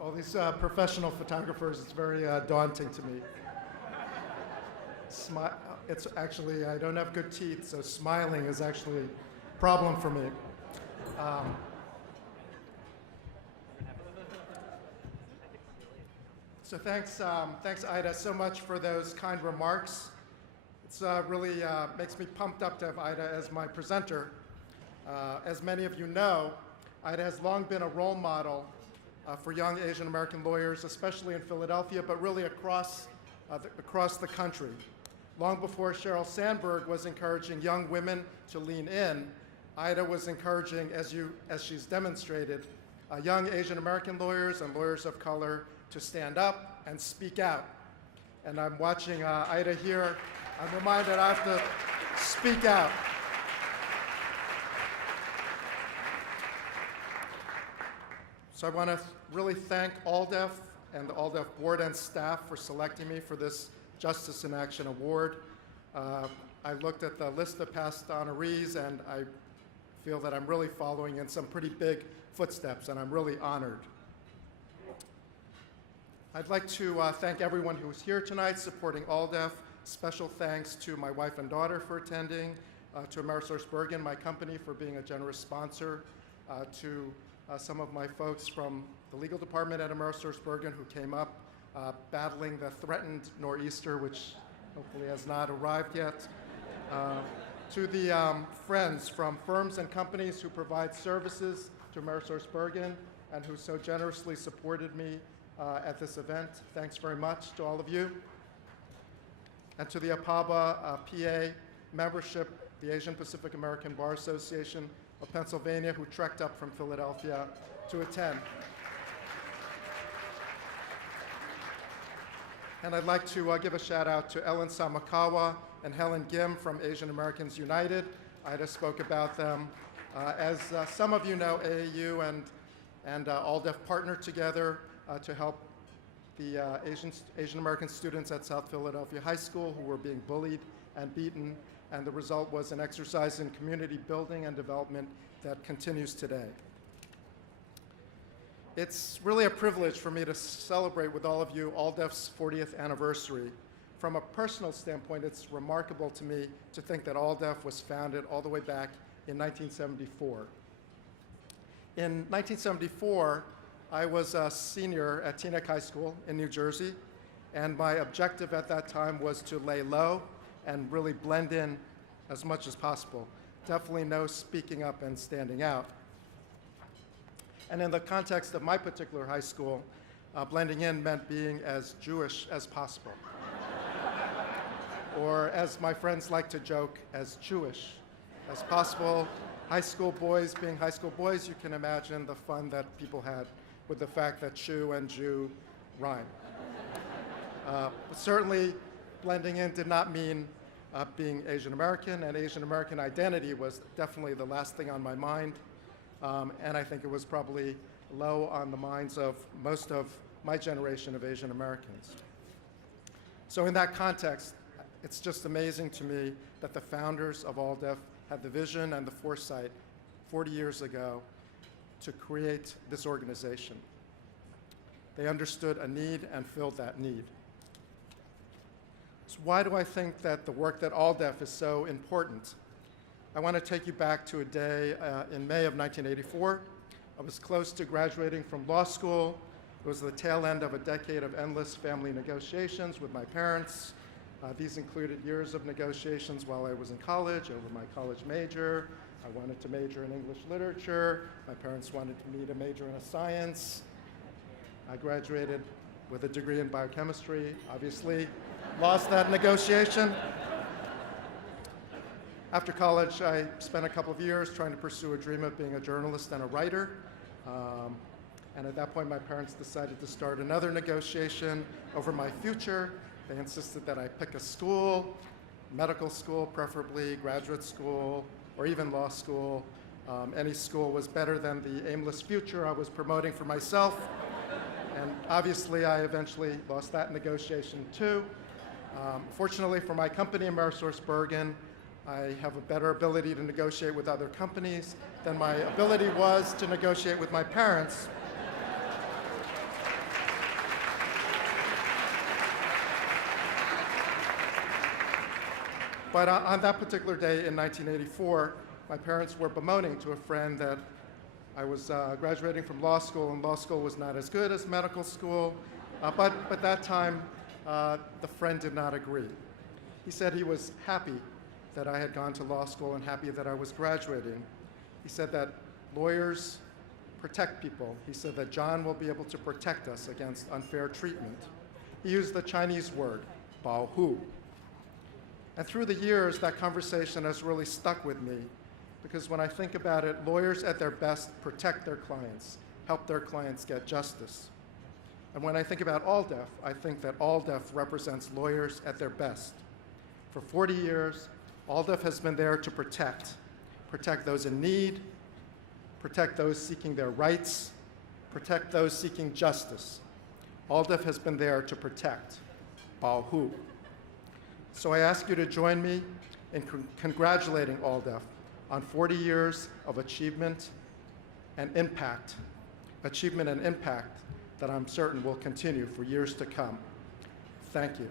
All these professional photographers, it's very daunting to me. It's actually, I don't have good teeth, so smiling is actually a problem for me. So thanks Ida, so much for those kind remarks. It's really makes me pumped up to have Ida as my presenter. As many of you know, Ida has long been a role model for young Asian American lawyers, especially in Philadelphia, but really across the country. Long before Sheryl Sandberg was encouraging young women to lean in, Ida was encouraging, as she's demonstrated, young Asian American lawyers and lawyers of color to stand up and speak out. And I'm watching Ida here. I'm reminded I have to speak out. So I want to really thank AALDEF and the AALDEF board and staff for selecting me for this Justice in Action Award. I looked at the list of past honorees, and I feel that I'm really following in some pretty big footsteps, and I'm really honored. I'd like to thank everyone who was here tonight supporting AALDEF. Special thanks to my wife and daughter for attending, to AmerisourceBergen, my company, for being a generous sponsor, to some of my folks from the legal department at AmerisourceBergen who came up battling the threatened nor'easter, which hopefully has not arrived yet, to the friends from firms and companies who provide services to AmerisourceBergen and who so generously supported me at this event. Thanks very much to all of you. And to the APABA PA membership, the Asian Pacific American Bar Association of Pennsylvania, who trekked up from Philadelphia to attend. And I'd like to give a shout out to Ellen Samakawa and Helen Gim from Asian Americans United. Ida spoke about them. As some of you know, AAU and AALDEF partnered together to help the Asian American students at South Philadelphia High School who were being bullied and beaten, and the result was an exercise in community building and development that continues today. It's really a privilege for me to celebrate with all of you AALDEF's 40th anniversary. From a personal standpoint, it's remarkable to me to think that AALDEF was founded all the way back in 1974. In 1974, I was a senior at Teaneck High School in New Jersey, and my objective at that time was to lay low and really blend in as much as possible. Definitely no speaking up and standing out. And in the context of my particular high school, blending in meant being as Jewish as possible. Or as my friends like to joke, as Chewish as possible. High school boys being high school boys, you can imagine the fun that people had with the fact that Chou and Jew rhyme. But certainly, blending in did not mean being Asian American, and Asian American identity was definitely the last thing on my mind. And I think it was probably low on the minds of most of my generation of Asian Americans. So in that context, it's just amazing to me that the founders of AALDEF had the vision and the foresight 40 years ago to create this organization. They understood a need and filled that need. So why do I think that the work that AALDEF is so important? I want to take you back to a day in May of 1984. I was close to graduating from law school. It was the tail end of a decade of endless family negotiations with my parents. These included years of negotiations while I was in college over my college major. I wanted to major in English literature. My parents wanted me to major in a science. I graduated with a degree in biochemistry, obviously lost that negotiation. After college, I spent a couple of years trying to pursue a dream of being a journalist and a writer. And at that point, my parents decided to start another negotiation over my future. They insisted that I pick a school, medical school preferably, graduate school, or even law school. Any school was better than the aimless future I was promoting for myself. And obviously, I eventually lost that negotiation too. Fortunately for my company, AmerisourceBergen, I have a better ability to negotiate with other companies than my ability was to negotiate with my parents. But on that particular day in 1984, my parents were bemoaning to a friend that I was graduating from law school, and law school was not as good as medical school. But that time, the friend did not agree. He said he was happy that I had gone to law school and happy that I was graduating. He said that lawyers protect people. He said that John will be able to protect us against unfair treatment. He used the Chinese word, bao hu. And through the years, that conversation has really stuck with me, because when I think about it, lawyers at their best protect their clients, help their clients get justice. And when I think about AALDEF, I think that AALDEF represents lawyers at their best. For 40 years, AALDEF has been there to protect those in need, protect those seeking their rights, protect those seeking justice. AALDEF has been there to protect, bao hu. So I ask you to join me in congratulating AALDEF on 40 years of achievement and impact that I'm certain will continue for years to come. Thank you.